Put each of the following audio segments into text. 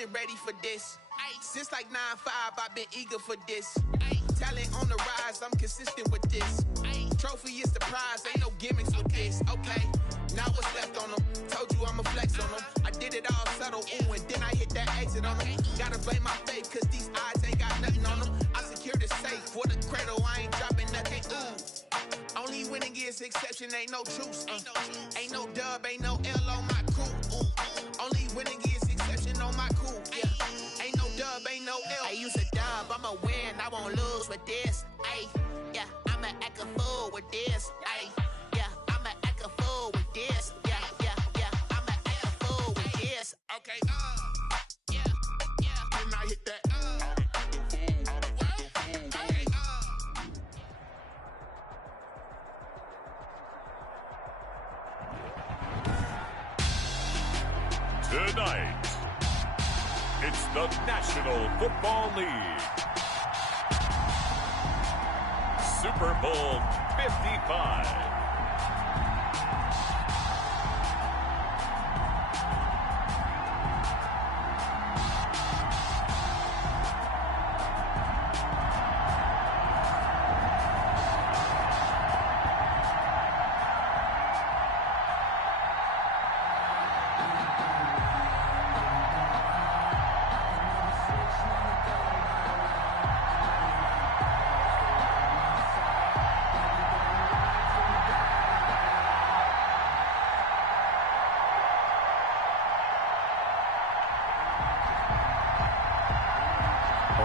been ready for this. Since like 9-5, I've been eager for this. Talent on the rise, I'm consistent with this. Trophy is the prize, ain't no gimmicks with this. Okay, now what's left on them? Told you I'ma flex on them. I did it all subtle, ooh, and then I hit that exit on them. Gotta blame my faith, cause these odds ain't got nothing on them. I secure the safe for the cradle, I ain't dropping nothing, ooh. Only winning is exception, ain't no truce. Ain't no dub, ain't no L on my crew. Ooh. Only winning is exception on my crew. Yeah. Ain't no dub, ain't no L. I use a dub, I'ma win, I won't lose with this. Ay, yeah, I'ma act a fool with this. Ay, yeah, I'ma act a fool with this. Yeah, yeah, yeah, I'ma act a fool with this. Okay, yeah, yeah. Then I hit that. Tonight, it's the National Football League. Super Bowl 55.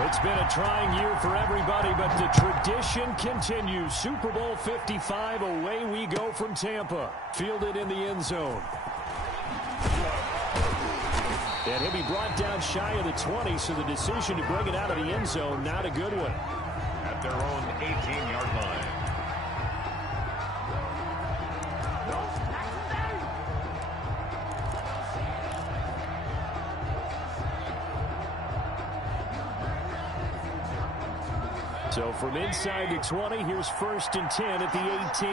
It's been a trying year for everybody, but the tradition continues. Super Bowl 55, away we go from Tampa. Fielded in the end zone. And he'll be brought down shy of the 20, so the decision to bring it out of the end zone, not a good one. At their own 18-yard line. So from inside the 20, here's 1st and 10 at the 18.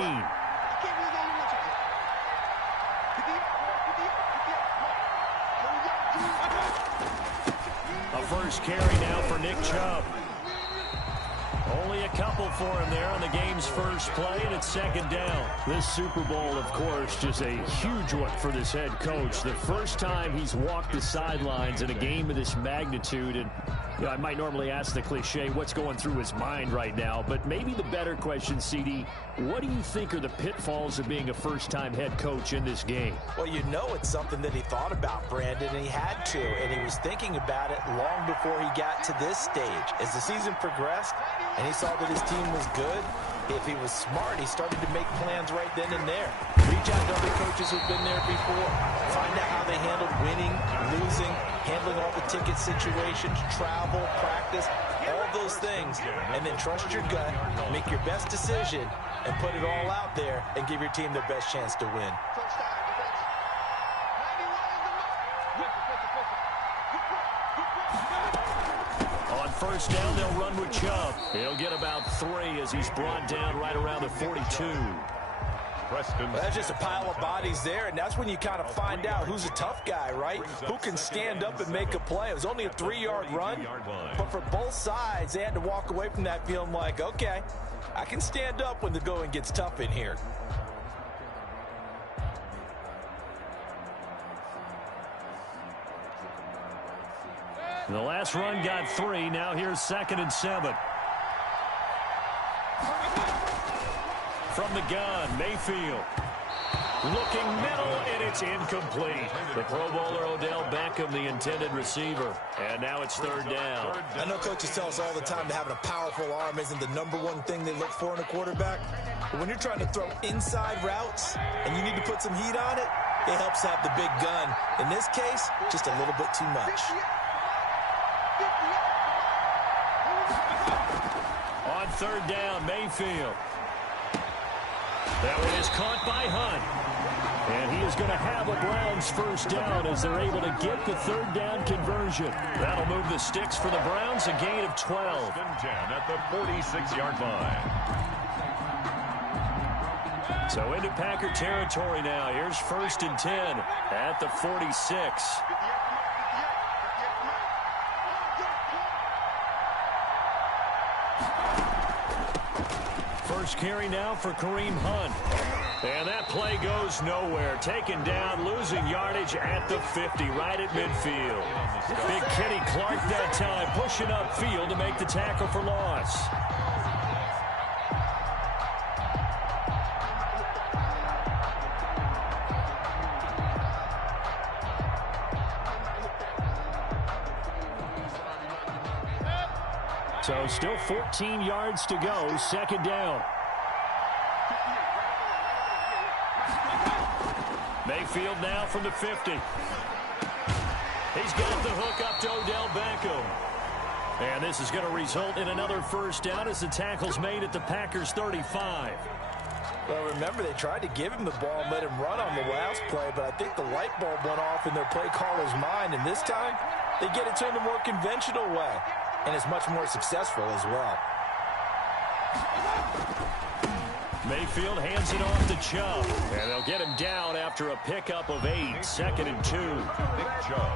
A first carry now for Nick Chubb. Only a couple for him there on the game's first play, and it's 2nd down. This Super Bowl, of course, just a huge one for this head coach. The first time he's walked the sidelines in a game of this magnitude, and you know, I might normally ask the cliche, what's going through his mind right now? But maybe the better question, CD, what do you think are the pitfalls of being a first-time head coach in this game? Well, you know it's something that he thought about, Brandon, and he had to. And he was thinking about it long before he got to this stage. As the season progressed and he saw that his team was good, if he was smart, he started to make plans right then and there. Reach out to other coaches who've been there before. Find out how they handled winning, losing, handling all the ticket situations, travel, practice, all those things. And then trust your gut, make your best decision, and put it all out there and give your team their best chance to win. On 1st down, they'll run with Chubb. He'll get about 3 as he's brought down right around the 42. Well, that's just a pile of bodies there, and that's when you kind of find out who's a tough guy, right? Who can stand up and make a play. It was only a 3-yard run, but for both sides, they had to walk away from that feeling like, okay, I can stand up when the going gets tough in here. The last run got 3. Now here's 2nd and 7. From the gun, Mayfield. Looking middle, and it's incomplete. The Pro Bowler Odell Beckham, the intended receiver. And now it's 3rd down. I know coaches tell us all the time that having a powerful arm isn't the #1 thing they look for in a quarterback. But when you're trying to throw inside routes and you need to put some heat on it, it helps to have the big gun. In this case, just a little bit too much. On 3rd down, Mayfield. That one is caught by Hunt. And he is going to have a Browns 1st down as they're able to get the 3rd down conversion. That'll move the sticks for the Browns, a gain of 12. 1st and 10 at the 46-yard line. So into Packer territory now. Here's 1st and 10 at the 46. first carry now for Kareem Hunt. And that play goes nowhere. Taken down, losing yardage at the 50, right at midfield. Big Kenny Clark that time, pushing upfield to make the tackle for loss. So still 14 yards to go, second down. Mayfield now from the 50. He's got the hook up to Odell Beckham. And this is going to result in another first down as the tackle's made at the Packers 35. Well, remember, they tried to give him the ball and let him run on the last play, but I think the light bulb went off in their play caller's mind, and this time they get it to him the more conventional way. And it's much more successful as well. Mayfield hands it off to Chubb. And they'll get him down after a pickup of 8, second and 2.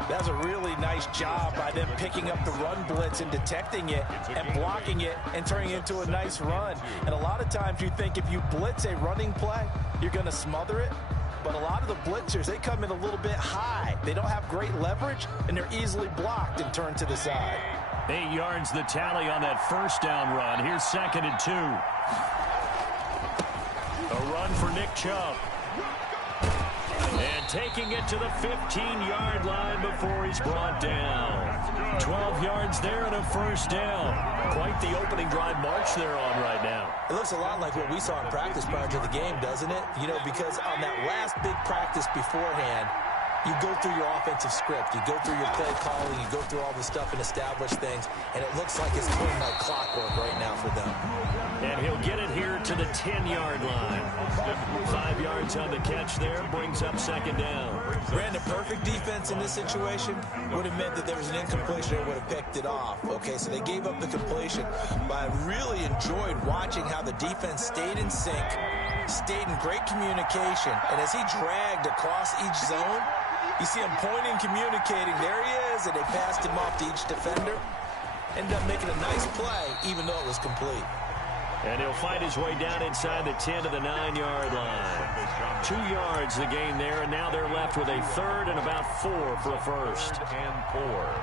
That's a really nice job by them picking up the run blitz and detecting it and blocking it and turning it into a nice run. And a lot of times you think if you blitz a running play, you're going to smother it. But a lot of the blitzers, they come in a little bit high. They don't have great leverage, and they're easily blocked and turned to the side. 8 yards the tally on that first down run. Here's second and 2. A run for Nick Chubb. And taking it to the 15-yard line before he's brought down. 12 yards there and a first down. Quite the opening drive march they're on right now. It looks a lot like what we saw in practice prior to the game, doesn't it? You know, because on that last big practice beforehand, you go through your offensive script. You go through your play calling. You go through all the stuff and establish things. And it looks like it's going like clockwork right now for them. And he'll get it here to the 10-yard line. 5 yards on the catch there. Brings up second down. Brandon, perfect defense in this situation would have meant that there was an incompletion that would have picked it off. Okay, so they gave up the completion. But I really enjoyed watching how the defense stayed in sync, stayed in great communication. And as he dragged across each zone, you see him pointing, communicating. There he is, and they passed him off to each defender. Ended up making a nice play, even though it was complete. And he'll fight his way down inside the 10 to the 9-yard line. 2 yards the gain there, and now they're left with a third and about 4 for a first. And 4.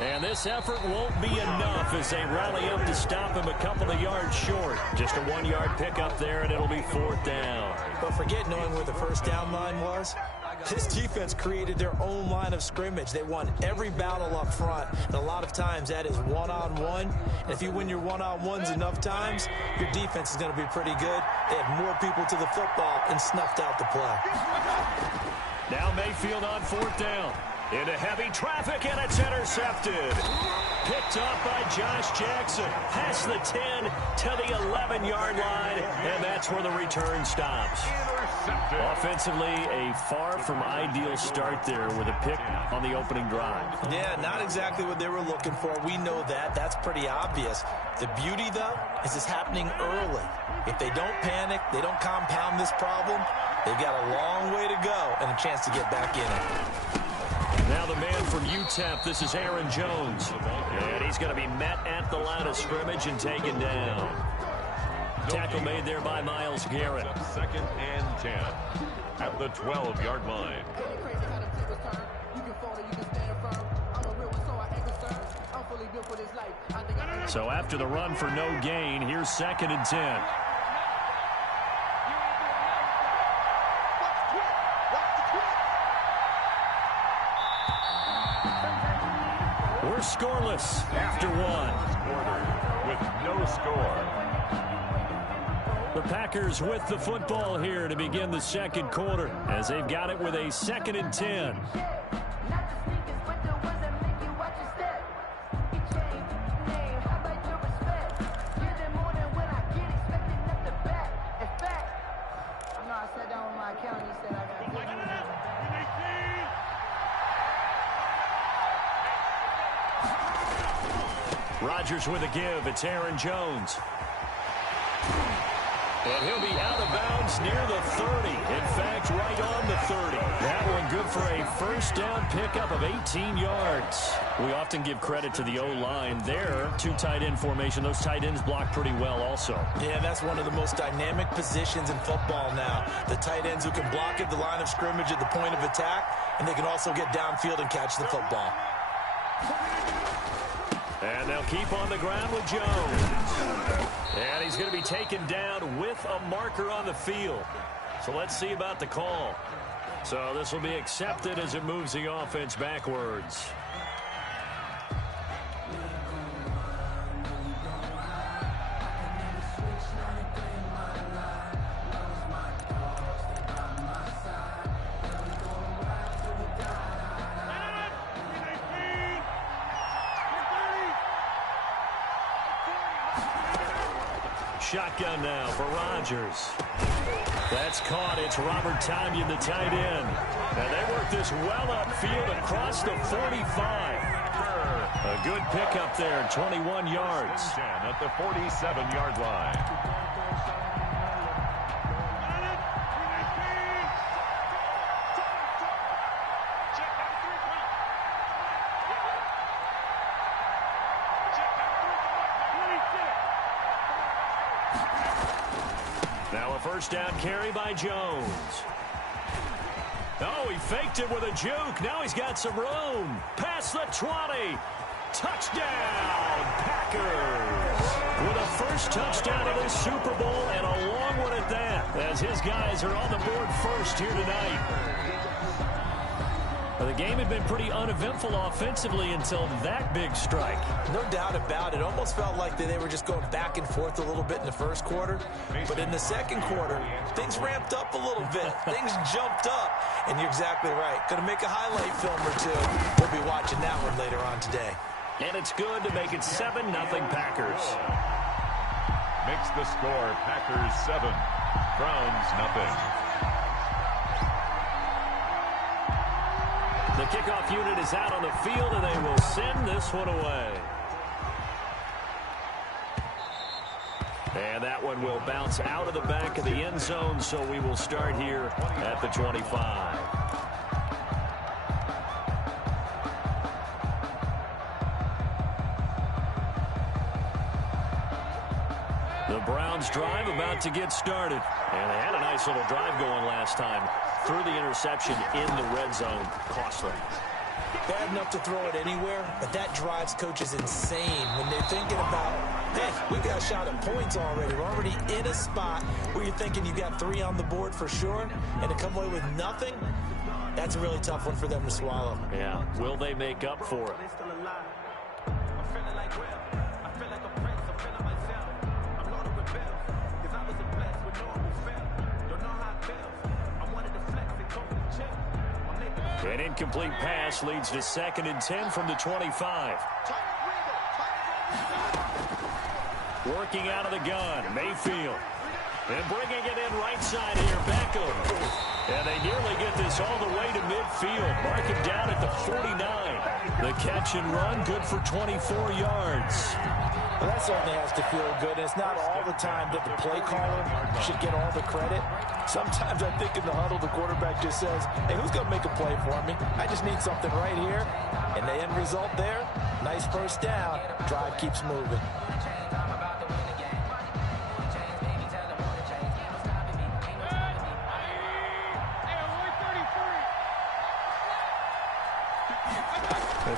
And this effort won't be enough as they rally up to stop him a couple of yards short. Just a 1-yard pickup there, and it'll be fourth down. But forget knowing where the first down line was. This defense created their own line of scrimmage. They won every battle up front, and a lot of times that is one-on-one. And if you win your one-on-ones enough times, your defense is going to be pretty good. They had more people to the football and snuffed out the play. Now Mayfield on fourth down. Into heavy traffic, and it's intercepted. Picked up by Josh Jackson. Past the 10 to the 11-yard line, and that's where the return stops. Offensively, a far from ideal start there with a pick on the opening drive. Yeah, not exactly what they were looking for. We know that. That's pretty obvious. The beauty, though, is it's happening early. If they don't panic, they don't compound this problem, they've got a long way to go and a chance to get back in it. Now the man from UTEP, this is Aaron Jones. And he's going to be met at the line of scrimmage and taken down. Tackle made there by Myles Garrett. Second and 10 at the 12-yard line. So after the run for no gain, here's second and 10. We're scoreless after one. With no score. The Packers with the football here to begin the second quarter as they've got it with a second and 10. Rodgers with a give. It's Aaron Jones. And he'll be out of bounds near the 30. In fact, right on the 30. That one good for a first down pickup of 18 yards. We often give credit to the O-line there. Two tight end formation. Those tight ends block pretty well also. Yeah, that's one of the most dynamic positions in football now. The tight ends who can block at the line of scrimmage at the point of attack, and they can also get downfield and catch the football. And they'll keep on the ground with Jones. And he's going to be taken down with a marker on the field. So let's see about the call. So this will be accepted as it moves the offense backwards. Shotgun now for Rodgers. That's caught. It's Robert Tonyan, the tight end. And they work this well upfield across the 45. A good pickup there, 21 yards. At the 47-yard line. Now a first down carry by Jones. Oh, he faked it with a juke. Now he's got some room. Past the 20. Touchdown, Packers. With a first touchdown of this Super Bowl and a long one at that, as his guys are on the board first here tonight. The game had been pretty uneventful offensively until that big strike. No doubt about it. Almost felt like they were just going back and forth a little bit in the first quarter. But in the second quarter, things ramped up a little bit. Things jumped up. And you're exactly right. Going to make a highlight film or two. We'll be watching that one later on today. And it's good to make it 7-0 Packers. Makes the score Packers 7, Browns nothing. The kickoff unit is out on the field, and they will send this one away. And that one will bounce out of the back of the end zone, so we will start here at the 25. The Browns drive about to get started. And they had a nice little drive going last time. Threw the interception in the red zone. Costly. Bad enough to throw it anywhere, but that drives coaches insane when they're thinking about, hey, we got a shot at points already. We're already in a spot where you're thinking you got 3 on the board for sure, and to come away with nothing, that's a really tough one for them to swallow. Yeah. Will they make up for it? An incomplete pass leads to 2nd and 10 from the 25. Working out of the gun, Mayfield. And bringing it in right side here, Beckham. And they nearly get this all the way to midfield. Mark him down at the 49. The catch and run, good for 24 yards. Well, that certainly has to feel good. And it's not all the time that the play caller should get all the credit. Sometimes I think in the huddle, the quarterback just says, hey, who's going to make a play for me? I just need something right here. And the end result there, nice first down. Drive keeps moving.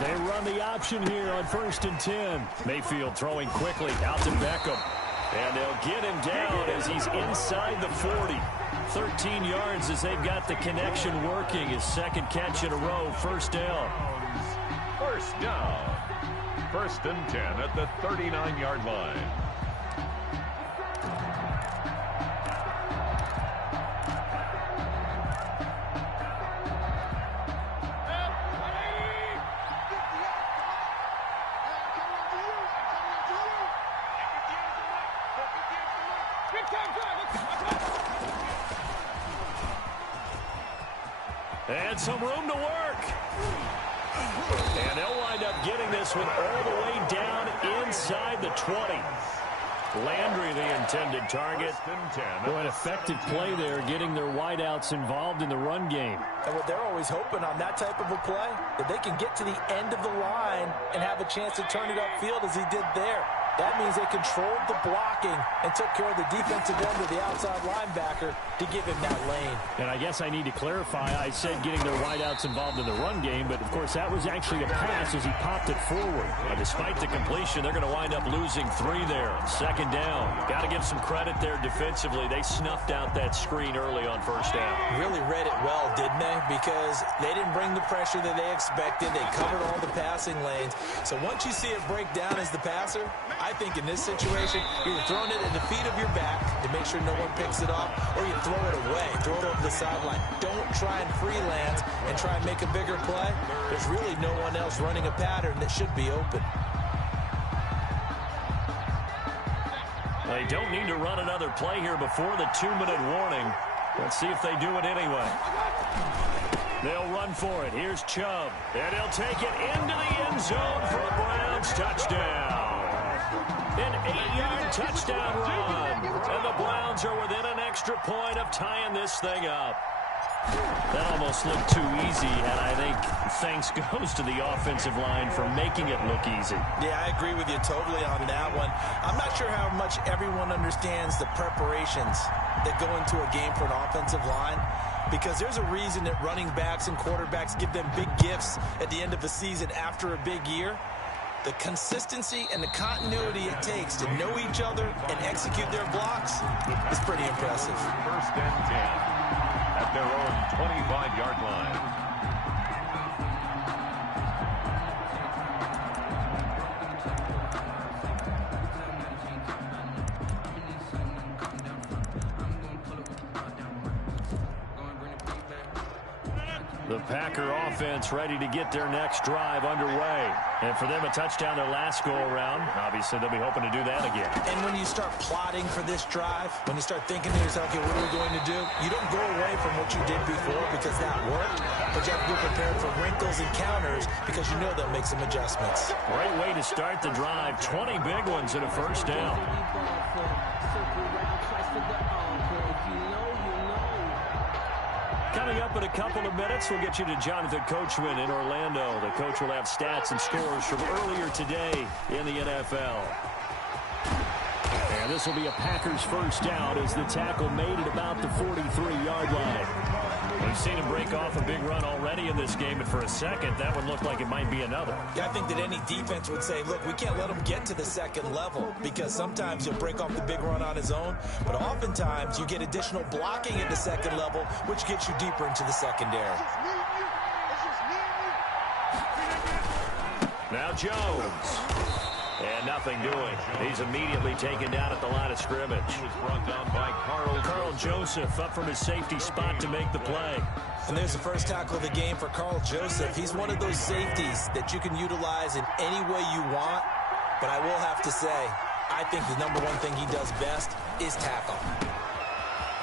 They run the option here on 1st and 10. Mayfield throwing quickly out to Beckham. And they'll get him down as he's inside the 40. 13 yards as they've got the connection working. His 2nd catch in a row, first down. First down. 1st and 10 at the 39-yard line. And some room to work. And they'll wind up getting this one all the way down inside the 20. Landry, the intended target. Boy, an effective play there, getting their wideouts involved in the run game. And what they're always hoping on that type of a play, that they can get to the end of the line and have a chance to turn it upfield as he did there. That means they controlled the blocking and took care of the defensive end of the outside linebacker to give him that lane. And I guess I need to clarify, I said getting their wideouts involved in the run game, but of course that was actually a pass as he popped it forward. Despite the completion, they're going to wind up losing 3 there. Second down. Got to give some credit there defensively. They snuffed out that screen early on first down. Really read it well, didn't they? Because they didn't bring the pressure that they expected. They covered all the passing lanes. So once you see it break down as the passer, I think in this situation, you're throwing it at the feet of your back to make sure no one picks it up, or you throw it away, throw it over the sideline. Don't try and freelance and try and make a bigger play. There's really no one else running a pattern that should be open. They don't need to run another play here before the 2-minute warning. Let's see if they do it anyway. They'll run for it. Here's Chubb. And he'll take it into the end zone for a Browns touchdown. An 8-yard touchdown run. And the Browns are within an extra point of tying this thing up. That almost looked too easy, and I think thanks goes to the offensive line for making it look easy. Yeah, I agree with you totally on that one. I'm not sure how much everyone understands the preparations that go into a game for an offensive line, because there's a reason that running backs and quarterbacks give them big gifts at the end of a season after a big year. The consistency and the continuity it takes to know each other and execute their blocks is pretty impressive. First and 10 at their own 25-yard line. The Packer offense ready to get their next drive underway. And for them, a touchdown their last go-around. Obviously, they'll be hoping to do that again. And when you start plotting for this drive, when you start thinking to yourself, okay, what are we going to do? You don't go away from what you did before because that worked, but you have to be prepared for wrinkles and counters because you know they'll make some adjustments. Great way to start the drive. 20 big ones and a first down. Coming up in a couple of minutes, we'll get you to Jonathan Coachman in Orlando. The coach will have stats and scores from earlier today in the NFL. And this will be a Packers first down as the tackle made at about the 43-yard line. We've seen him break off a big run already in this game, and for a second, that would look like it might be another. Yeah, I think that any defense would say, look, we can't let him get to the second level because sometimes he'll break off the big run on his own, but oftentimes you get additional blocking at the second level, which gets you deeper into the secondary. Now Jones. And nothing doing. He's immediately taken down at the line of scrimmage. He was brought down by Carl Joseph up from his safety spot to make the play. And there's the first tackle of the game for Carl Joseph. He's one of those safeties that you can utilize in any way you want. But I will have to say, I think the number one thing he does best is tackle.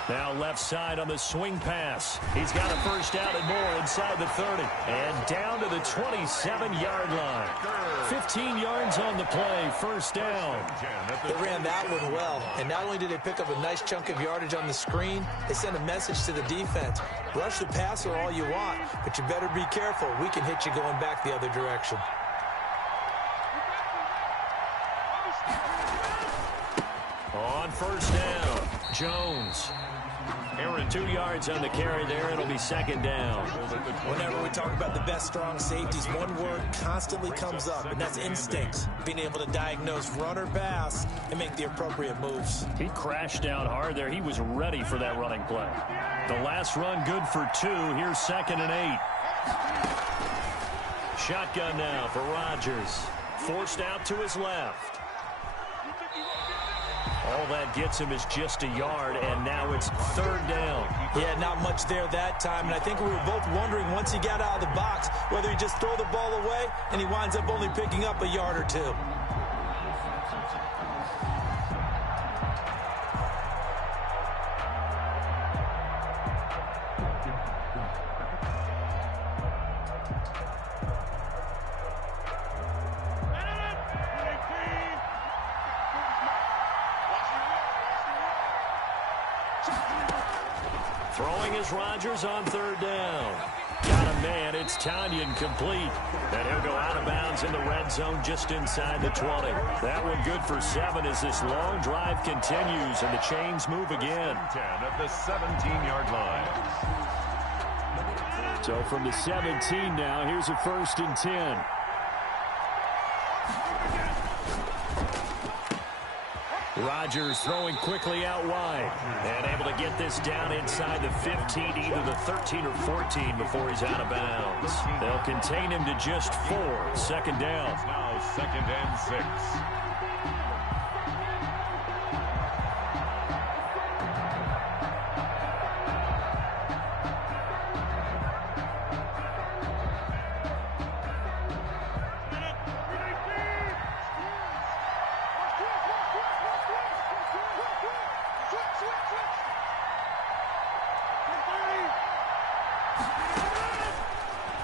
Now left side on the swing pass. He's got a first down and more inside the 30. And down to the 27-yard line. 15 yards on the play, first down. They ran that one well. And not only did they pick up a nice chunk of yardage on the screen, they sent a message to the defense. Rush the passer all you want, but you better be careful. We can hit you going back the other direction. On first down, Jones. Aaron, 2 yards on the carry there. It'll be second down. Whenever we talk about the best strong safeties, one word constantly comes up, and that's instinct. Being able to diagnose run or pass and make the appropriate moves. He crashed down hard there. He was ready for that running play. The last run good for 2. Here's 2nd and 8. Shotgun now for Rodgers. Forced out to his left. All that gets him is just a yard, and now it's third down. Yeah, not much there that time, and I think we were both wondering once he got out of the box whether he just throw the ball away and he winds up only picking up a yard or 2. Throwing is Rodgers on third down. Got a man. It's Tonyan complete. And he'll go out of bounds in the red zone just inside the 20. That one good for 7 as this long drive continues and the chains move again. 10 at the 17-yard line. So from the 17 now, here's a 1st and 10. Rodgers throwing quickly out wide and able to get this down inside the 15, either the 13 or 14 before he's out of bounds. They'll contain him to just 4. 2nd down. Now 2nd and 6.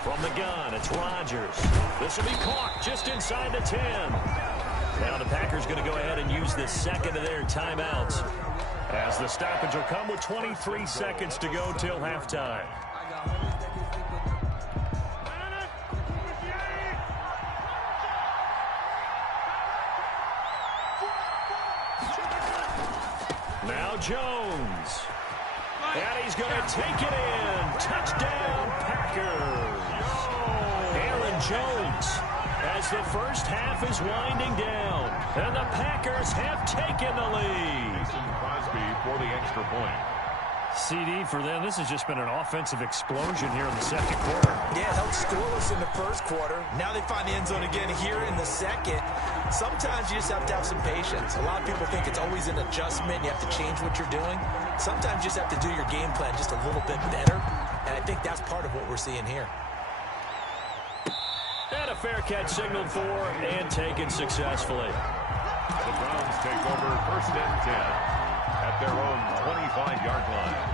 From the gun, it's Rodgers. This will be caught just inside the 10. Now the Packers going to go ahead and use the 2nd of their timeouts, as the stoppage will come with 23 seconds to go till halftime. Now Jones. And he's going to take it in. Touchdown, Packers. Aaron Jones, as the first half is winding down. And the Packers have taken the lead. Crosby for the extra point. CD for them. This has just been an offensive explosion here in the 2nd quarter. Yeah, it held scoreless in the 1st quarter. Now they find the end zone again here in the 2nd. Sometimes you just have to have some patience. A lot of people think it's always an adjustment. You have to change what you're doing. Sometimes you just have to do your game plan just a little bit better. And I think that's part of what we're seeing here. And a fair catch signaled for and taken successfully. The Browns take over 1st and 10 at their own 25-yard line.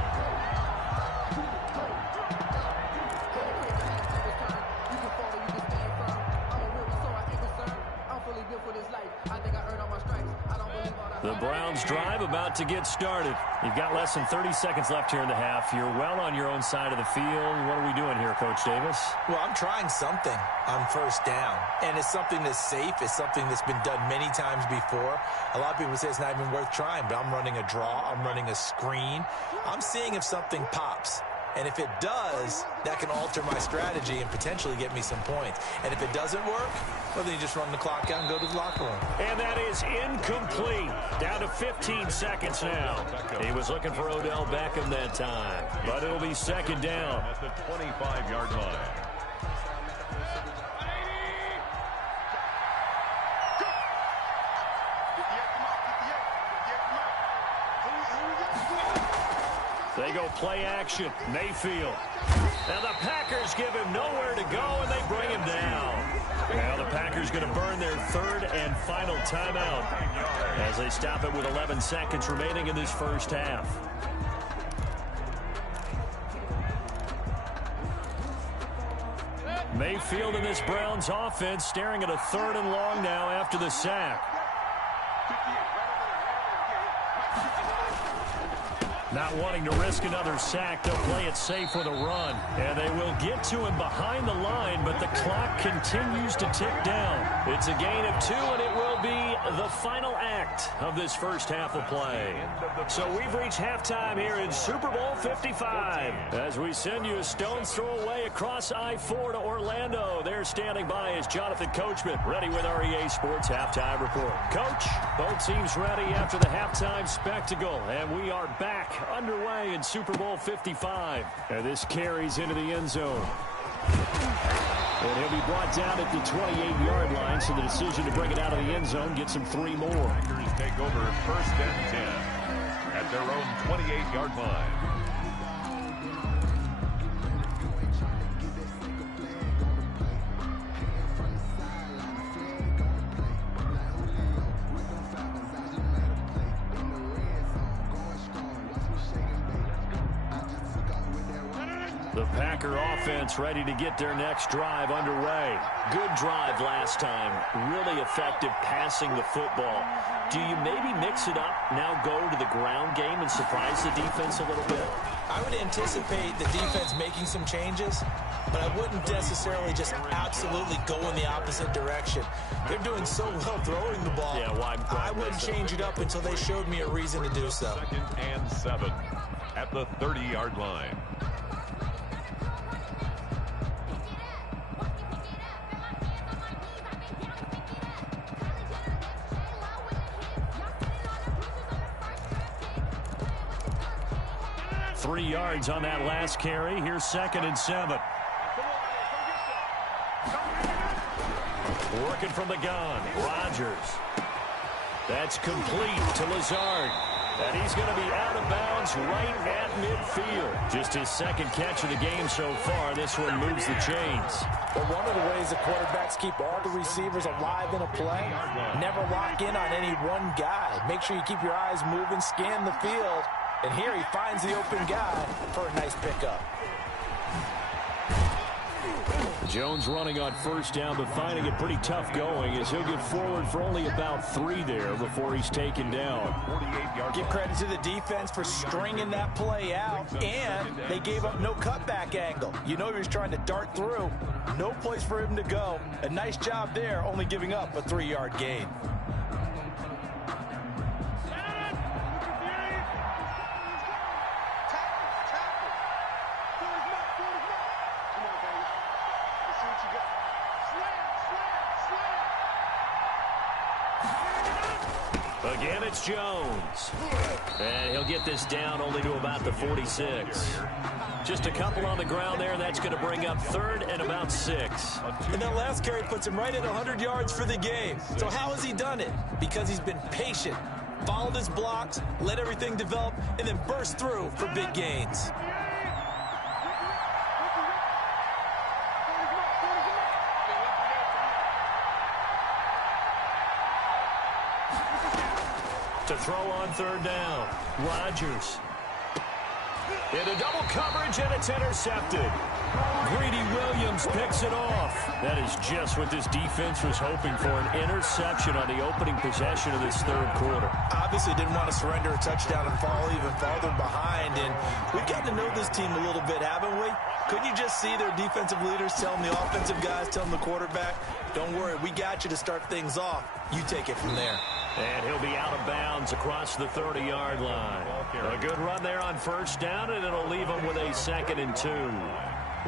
The Browns drive about to get started. You've got less than 30 seconds left here in the half. You're well on your own side of the field. What are we doing here, Coach Davis? Well, I'm trying something on 1st down. And it's something that's safe. It's something that's been done many times before. A lot of people say it's not even worth trying, but I'm running a draw. I'm running a screen. I'm seeing if something pops. And if it does, that can alter my strategy and potentially get me some points. And if it doesn't work, well, then you just run the clock out and go to the locker room. And that is incomplete. Down to 15 seconds now. He was looking for Odell Beckham that time. But it'll be 2nd down. At the 25-yard line. They go play action. Mayfield. Now the Packers give him nowhere to go, and they bring him down. Now the Packers going to burn their 3rd and final timeout as they stop it with 11 seconds remaining in this 1st half. Mayfield in this Browns offense staring at a 3rd and long now after the sack. Not wanting to risk another sack, they'll play it safe with a run. And they will get to him behind the line, but the clock continues to tick down. It's a gain of 2, and it will be the final act of this 1st half of play. So we've reached halftime here in Super Bowl 55. As we send you a stone's throw away across I-4 to Orlando. There standing by is Jonathan Coachman, ready with our EA Sports Halftime Report. Coach, both teams ready after the halftime spectacle, and we are back underway in Super Bowl 55. And this carries into the end zone. And he'll be brought down at the 28-yard line, so the decision to bring it out of the end zone gets him 3 more. Packers take over 1st and 10 at their own 28-yard line. The Packer offense ready to get their next drive underway. Good drive last time. Really effective passing the football. Do you maybe mix it up, now go to the ground game and surprise the defense a little bit? I would anticipate the defense making some changes, but I wouldn't necessarily just absolutely go in the opposite direction. They're doing so well throwing the ball. Yeah, why I wouldn't change it up until they showed me a reason to do so. 2nd and 7 at the 30-yard line. Three yards on that last carry. Here's 2nd and 7. Working from the gun. Rodgers. That's complete to Lazard. And he's going to be out of bounds right at midfield. Just his 2nd catch of the game so far. This one moves the chains. But one of the ways the quarterbacks keep all the receivers alive in a play, never lock in on any one guy. Make sure you keep your eyes moving, scan the field. And here he finds the open guy for a nice pickup. Jones running on 1st down, but finding it pretty tough going as he'll get forward for only about 3 there before he's taken down. Give credit to the defense for stringing that play out, and they gave up no cutback angle. You know he was trying to dart through. No place for him to go. A nice job there, only giving up a 3-yard gain. Again, it's Jones. And he'll get this down only to about the 46. Just a couple on the ground there, and that's going to bring up 3rd and about 6. And that last carry puts him right at 100 yards for the game. So how has he done it? Because he's been patient, followed his blocks, let everything develop, and then burst through for big gains. To throw on 3rd down. Rodgers. Into double coverage, and it's intercepted. Greedy Williams picks it off. That is just what this defense was hoping for, an interception on the opening possession of this 3rd quarter. Obviously didn't want to surrender a touchdown and fall even farther behind, and we've gotten to know this team a little bit, haven't we? Couldn't you just see their defensive leaders telling the offensive guys, telling the quarterback, don't worry, we got you to start things off. You take it from there. And he'll be out of bounds across the 30-yard line. A good run there on 1st down, and it'll leave him with a 2nd and 2.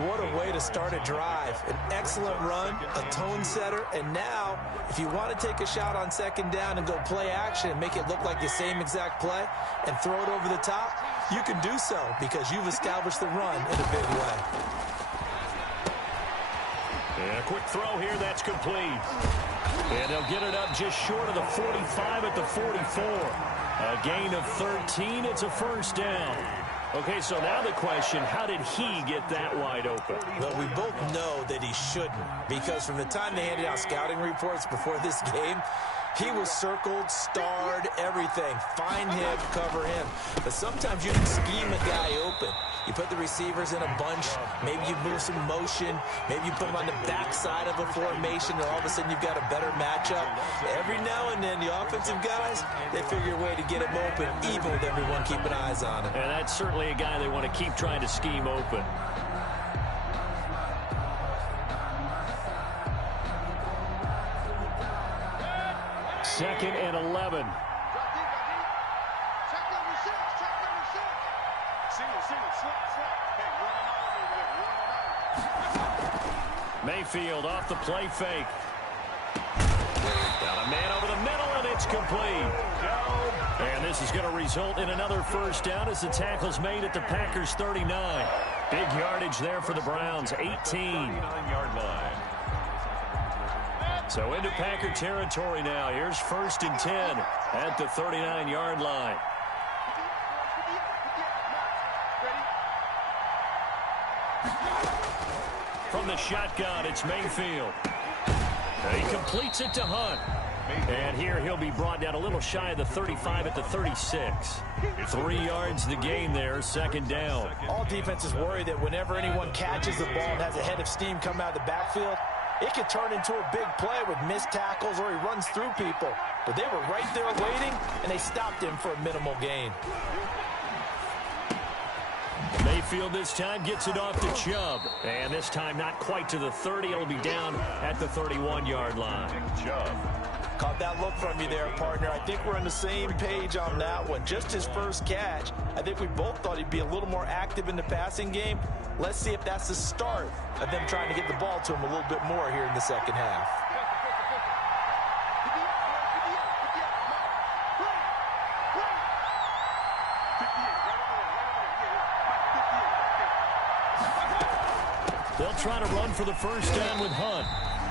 What a way to start a drive. An excellent run, a tone setter, and now, if you want to take a shot on 2nd down and go play action and make it look like the same exact play and throw it over the top, you can do so because you've established the run in a big way. And a quick throw here, that's complete. And they'll get it up just short of the 45 at the 44. A gain of 13, it's a 1st down. Okay, so now the question, how did he get that wide open? Well, we both know that he shouldn't, because from the time they handed out scouting reports before this game, he was circled, starred, everything. Find him, cover him. But sometimes you can scheme a guy open. You put the receivers in a bunch. Maybe you move some motion. Maybe you put them on the backside of a formation, and all of a sudden you've got a better matchup. Every now and then, the offensive guys, they figure a way to get him open, even with everyone keeping eyes on him. And that's certainly a guy they want to keep trying to scheme open. Second and 11. Mayfield off the play fake. Got a man over the middle, and it's complete. And this is going to result in another 1st down as the tackle's made at the Packers 39. Big yardage there for the Browns, 18. 39-yard line. So into Packer territory now. Here's 1st and 10 at the 39-yard line. From the shotgun, it's Mayfield. He completes it to Hunt. And here he'll be brought down a little shy of the 35 at the 36. 3 yards the gain there, 2nd down. All defenses worry that whenever anyone catches the ball and has a head of steam come out of the backfield, it could turn into a big play with missed tackles or he runs through people. But they were right there waiting, and they stopped him for a minimal gain. Mayfield this time gets it off to Chubb. And this time not quite to the 30. It'll be down at the 31-yard line. Chubb. Caught that look from you there, partner. I think we're on the same page on that one. Just his first catch. I think we both thought he'd be a little more active in the passing game. Let's see if that's the start of them trying to get the ball to him a little bit more here in the second half. They'll try to run for the first down with Hunt.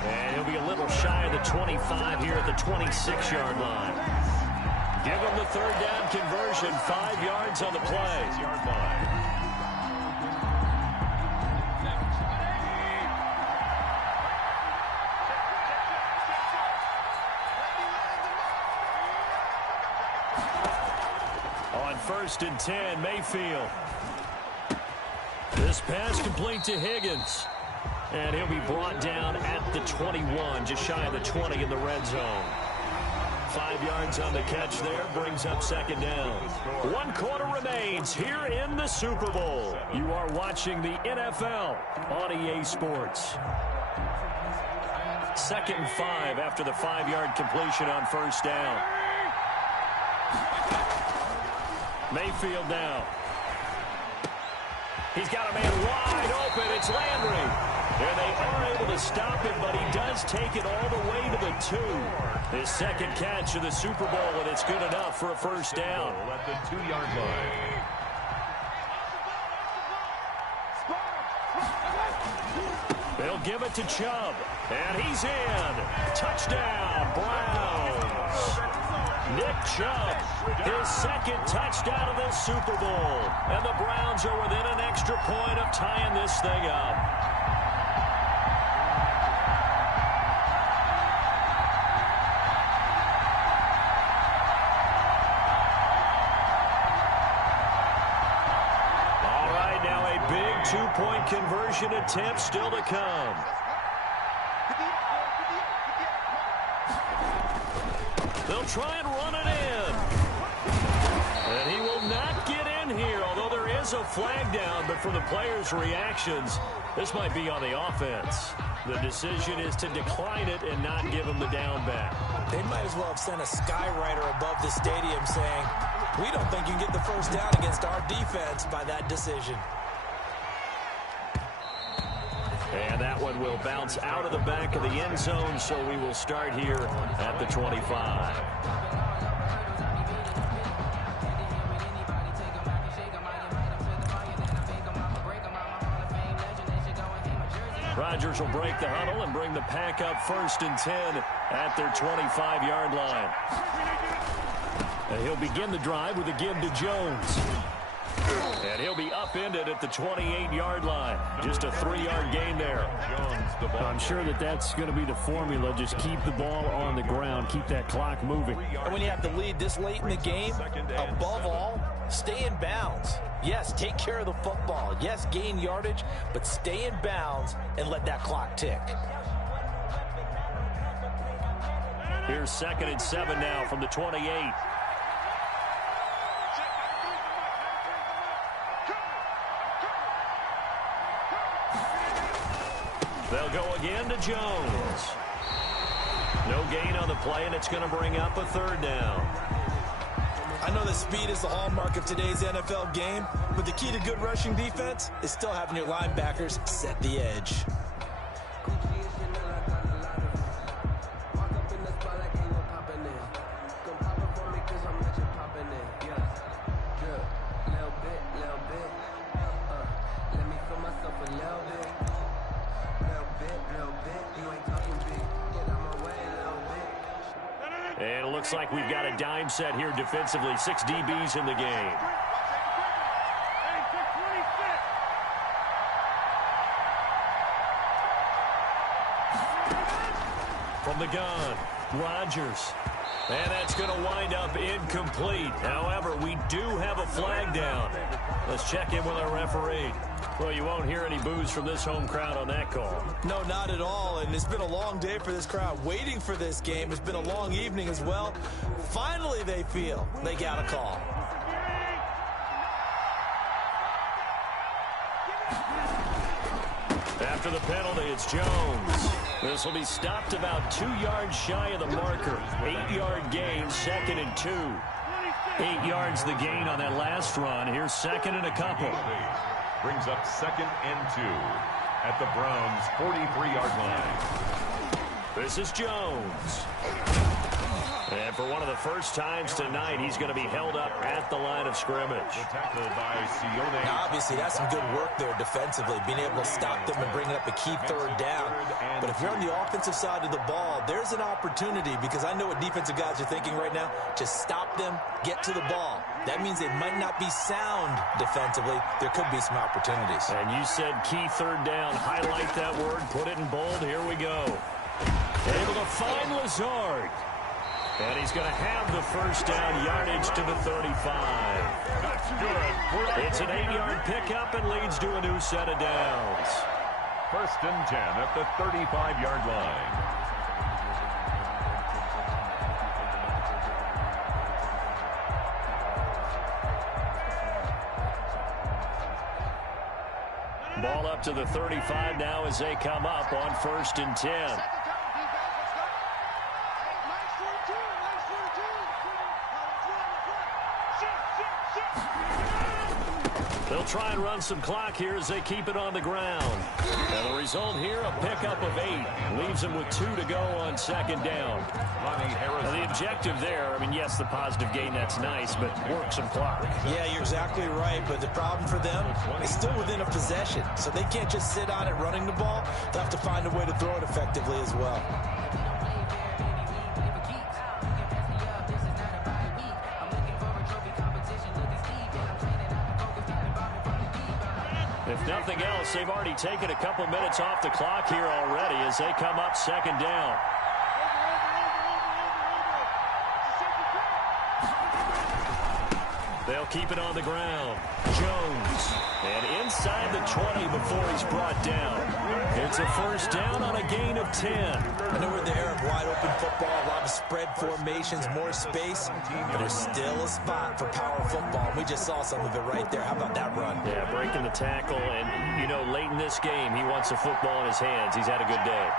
And he'll be a little shy of the 25 here at the 26-yard line. Give him the third down conversion. 5 yards on the play. On 1st and 10, Mayfield. This pass complete to Higgins. And he'll be brought down at the 21, just shy of the 20 in the red zone. 5 yards on the catch there, brings up second down. 1 quarter remains here in the Super Bowl. You are watching the NFL on EA Sports. 2nd and 5 after the 5-yard completion on first down. Mayfield now. He's got a man wide open. It's Landry. And they are able to stop him, but he does take it all the way to the 2. His second catch of the Super Bowl, and it's good enough for a first down. At the 2-yard line. They'll give it to Chubb. And he's in. Touchdown, Browns. Nick Chubb, his second touchdown of this Super Bowl. And the Browns are within an extra point of tying this thing up. Two-point conversion attempt still to come. They'll try and run it in. And he will not get in here, although there is a flag down. But from the players' reactions, this might be on the offense. The decision is to decline it and not give him the down back. They might as well have sent a skywriter above the stadium saying, we don't think you can get the first down against our defense by that decision. And that one will bounce out of the back of the end zone, so we will start here at the 25. Rodgers will break the huddle and bring the pack up 1st and 10 at their 25-yard line. And he'll begin the drive with a give to Jones. And he'll be upended at the 28-yard line. Just a 3-yard gain there. I'm sure that that's going to be the formula. Just keep the ball on the ground. Keep that clock moving. And when you have the lead this late in the game, above all, stay in bounds. Yes, take care of the football. Yes, gain yardage, but stay in bounds and let that clock tick. Here's 2nd and 7 now from the 28. They'll go again to Jones. No gain on the play, and it's going to bring up a 3rd down. I know that speed is the hallmark of today's NFL game, but the key to good rushing defense is still having your linebackers set the edge. And it looks like we've got a dime set here defensively. 6 DBs in the game. From the gun, Rodgers. And that's going to wind up incomplete. However, we do have a flag down. Let's check in with our referee. Well, you won't hear any boos from this home crowd on that call. No, not at all. And it's been a long day for this crowd waiting for this game. It's been a long evening as well. Finally, they feel they got a call. after the penalty, it's Jones. This will be stopped about 2 yards shy of the marker. 8-yard gain, 2nd and 2. 8 yards the gain on that last run. Here's 2nd and a couple. Brings up 2nd and 2 at the Browns' 43-yard line. This is Jones. And for one of the first times tonight, he's going to be held up at the line of scrimmage. Tackled by Sione. Now, obviously, that's some good work there defensively, being able to stop them and bring up a key 3rd down. But if you're on the offensive side of the ball, there's an opportunity, because I know what defensive guys are thinking right now. Just stop them, get to the ball. That means they might not be sound defensively. There could be some opportunities. And you said key 3rd down. Highlight that word, put it in bold. Here we go. Able to find Lazard. And he's going to have the first down, yardage to the 35. That's good. It's an 8-yard pickup and leads to a new set of downs. 1st and 10 at the 35-yard line. Ball up to the 35 now as they come up on 1st and 10. They'll try and run some clock here as they keep it on the ground. And the result here, a pickup of 8. Leaves them with 2 to go on 2nd down. And the objective there, I mean, yes, the positive gain, that's nice, but work some clock. Yeah, you're exactly right, but the problem for them is still within a possession. So they can't just sit on it running the ball. They'll have to find a way to throw it effectively as well. If nothing else, they've already taken a couple minutes off the clock here already as they come up 2nd down. They'll keep it on the ground. Jones. And inside the 20 before he's brought down. It's a first down on a gain of 10. I know we're in the era of wide-open football, a lot of spread formations, more space, but there's still a spot for power football. We just saw some of it right there. How about that run? Yeah, breaking the tackle, and, you know, late in this game, he wants the football in his hands. He's had a good day.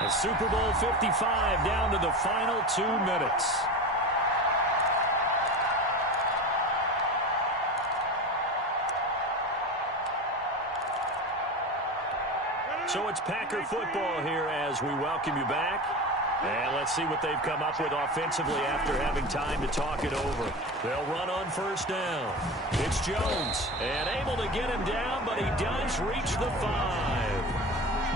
And Super Bowl 55 down to the final 2 minutes. So it's Packer football here as we welcome you back. And let's see what they've come up with offensively after having time to talk it over. They'll run on 1st down. It's Jones. And able to get him down, but he does reach the 5.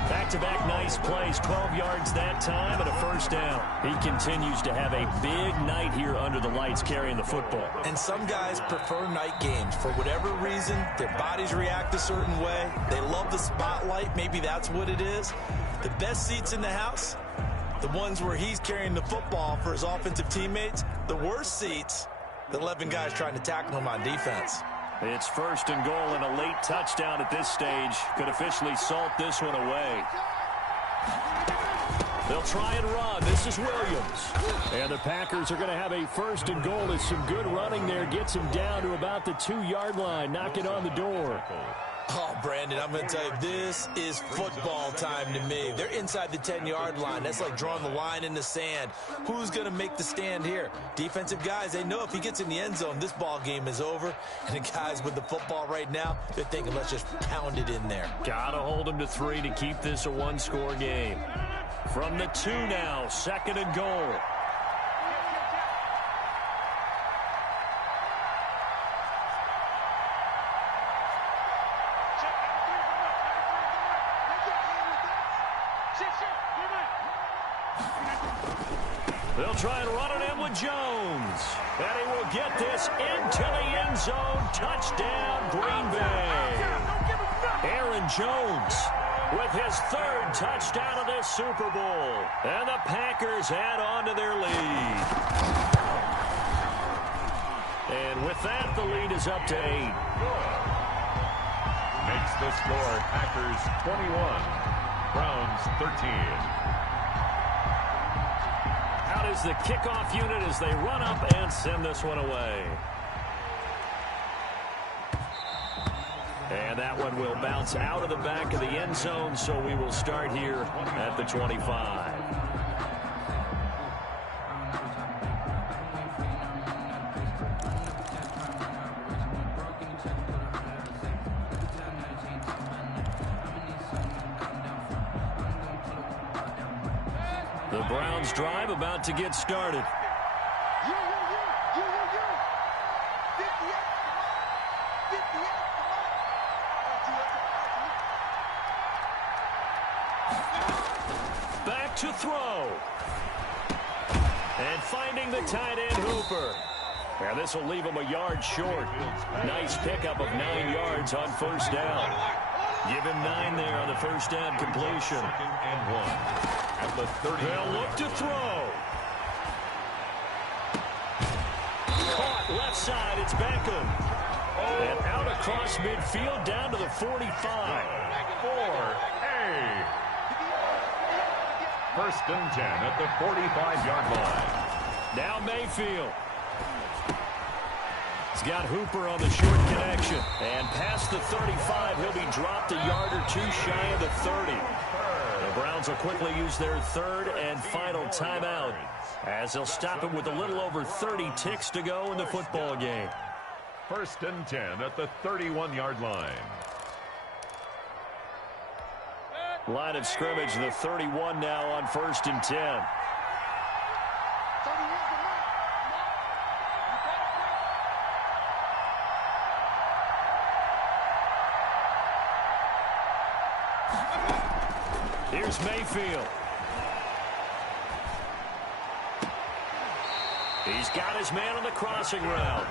Back-to-back nice plays, 12 yards that time and a first down. He continues to have a big night here under the lights carrying the football. And some guys prefer night games. For whatever reason, their bodies react a certain way. They love the spotlight. Maybe that's what it is. The best seats in the house, the ones where he's carrying the football for his offensive teammates. The worst seats, the 11 guys trying to tackle him on defense. It's 1st and goal, and a late touchdown at this stage could officially salt this one away. They'll try and run. This is Williams. And the Packers are going to have a 1st and goal as some good running there gets him down to about the 2-yard line, knocking on the door. Oh, Brandon, I'm going to tell you, this is football time to me. They're inside the 10-yard line. That's like drawing the line in the sand. Who's going to make the stand here? Defensive guys, they know if he gets in the end zone, this ball game is over. And the guys with the football right now, they're thinking, let's just pound it in there. Got to hold him to 3 to keep this a 1-score game. From the 2 now, 2nd and goal. They'll try and run it in with Jones. And he will get this into the end zone. Touchdown, Green Bay. Aaron Jones with his 3rd touchdown of this Super Bowl. And the Packers add on to their lead. And with that, the lead is up to 8. Makes the score Packers 21, Browns 13. Out is the kickoff unit as they run up and send this one away. And that one will bounce out of the back of the end zone, so we will start here at the 25. The Browns drive about to get started. Back to throw. And finding the tight end Hooper. And this will leave him a yard short. Nice pickup of 9 yards on first down. Give him 9 there on the first down completion. And 1 at the 30. They'll look to throw. Caught left side. It's Beckham. And out across midfield down to the 45. 4A. First and 10 at the 45-yard line. Now Mayfield. He's got Hooper on the short connection. And past the 35, he'll be dropped a yard or two shy of the 30. The Browns will quickly use their third and final timeout, as they'll stop it with a little over 30 ticks to go in the football game. First and 10 at the 31-yard line. Line of scrimmage, the 31 now on first and 10. Here's Mayfield. He's got his man on the crossing route.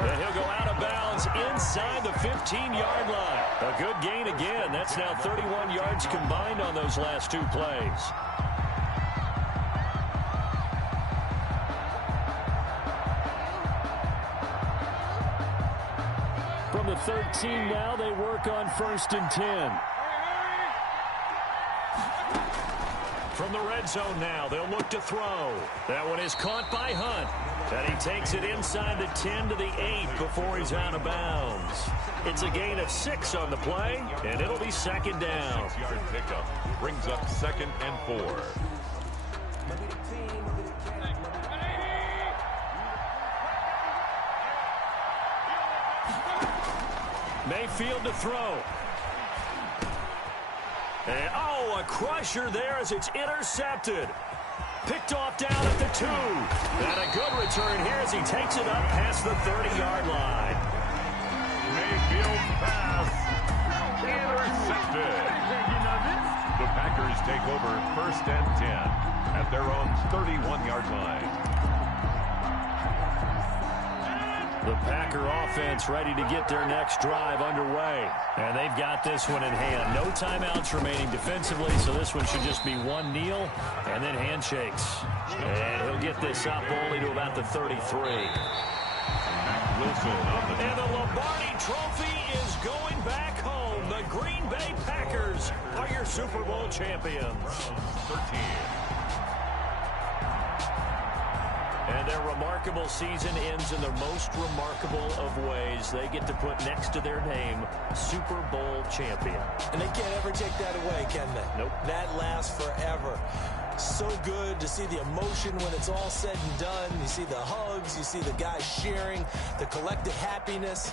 And he'll go out of bounds inside the 15-yard line. A good gain again. That's now 31 yards combined on those last 2 plays. From the 13 now, they work on first and 10. From the red zone now, they'll look to throw. That one is caught by Hunt. And he takes it inside the 10 to the 8 before he's out of bounds. It's a gain of 6 on the play, and it'll be second down. 6-yard pickup brings up second and 4. Mayfield to throw. And, oh, a crusher there as it's intercepted. Picked off down at the 2. And a good return here as he takes it up past the 30-yard line. Mayfield pass intercepted. The Packers take over first and 10 at their own 31-yard line. The Packer offense ready to get their next drive underway. And they've got this one in hand. No timeouts remaining defensively, so this one should just be one kneel and then handshakes. And he'll get this up only to about the 33. And the Lombardi Trophy is going back home. The Green Bay Packers are your Super Bowl champions. 13. And their remarkable season ends in the most remarkable of ways. They get to put next to their name, Super Bowl champion. And they can't ever take that away, can they? Nope. That lasts forever. So good to see the emotion when it's all said and done. You see the hugs, you see the guys cheering, the collective happiness.